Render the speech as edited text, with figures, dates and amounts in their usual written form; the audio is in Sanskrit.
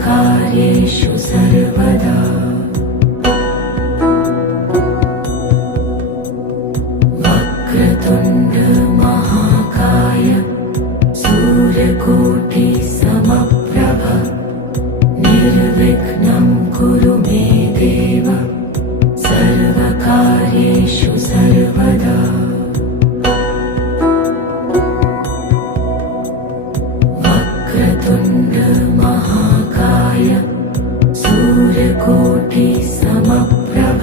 सर्वकार्येषु सर्वदा वक्रतुण्ड महाकाय सूर्यकोटि समप्रभ निर्विघ्नं कुरु मे देव सर्वकार्येषु सर्वदा वक्रतुण्ड महाकाय सूर्यकोटि समप्रभ